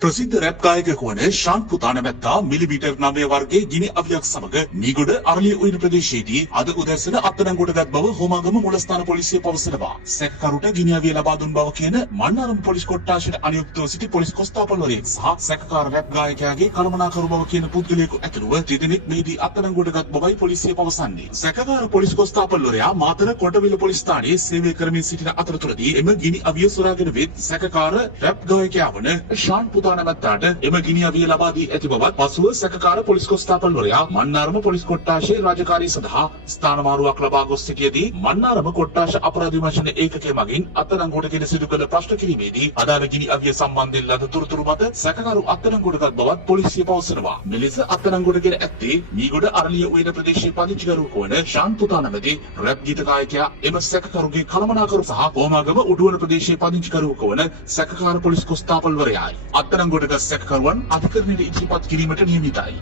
ප්‍රසිද්ධ රැප් ගායකයෙකු වන ශාන් පුතා නැමැත්තා මිලිමීටර් 9 වර්ගයේ ගිනි අවියක් සමග නීගොඩ අරලිය උයන ප්‍රදේශයේදී අද උදැසන අත්අඩංගුවටගත් බව හෝමාගම මූලස්ථාන පොලිසිය පවසනවා. සැකකරුට ගිනි අවිය ලබා දුන් බව කියන මන්නාරම් පොලිස් කොට්ටාශයට අනියුක්තව සිටි පොලිස් කොස්තාපල්වරයෙක් සහ සැකකාර රැප් ගායකයාගේ කළමනාකරු බව කියන පුද්ගලයෙකු ඇතුළුව දෙදෙනෙක් මෙහිදී අත්අඩංගුවටගත් බවයි පොලිසිය පවසන්නේ. සැකකාර පොලිස් කොස්තාපල්වරයා මාතර කොටවිල පොලිස් ස්ථානයේ සේවය කරමින් සිටින අතරතුරදී එම ගිනි අවිය සොරාගෙන වෙත් සැකකාර රැප් ගායකයා වන ශාන් පුතා නැමැත්තාට එම ගිනි අවිය ලබා දී ඇති බවත් පසුව සැකකාර පොලිස් කොස්තාපල්වරයා මන්නාරම පොලිස් කොට්ටාශයේ රාජකාරී සඳහා ස්ථානමාරුවක් ලබා ගොස් සිටියේදී මන්නාරම කොට්ටාශ අපරාධ විමර්ශන ඒකකය මගින් අත්අඩංගුවටගෙන සිදු කළ ප්‍රශ්න කිරීමේදී අදාළ ගිනි අවිය සම්බන්ධයෙන් ලද තොරතුරු මත සැකකරු අත්අඩංගුවටගත් බවත් පොලිසිය පවසනවා. මෙලෙස අත්අඩංගුවටගෙන ඇත්තේ මීගොඩ අරලිය උයන ප්‍රදේශයේ පදිංචිකරුවෙකු වන ශාන් පුතා නැමැති රැප් ගීත ගායකයා එම සැකකරුගේ කළමනාකරු සහ හෝමාගම උඩුවන ප්‍රදේශයේ පදිංචිකරුවෙකු වන සැකකාර පොලිස් කොස්තාපල්වරයායි. අත්අඩංගුවටගත් සැකකරුවන් අධිකරණයට ඉදිරිපත් කිරීමට නියමිතයි.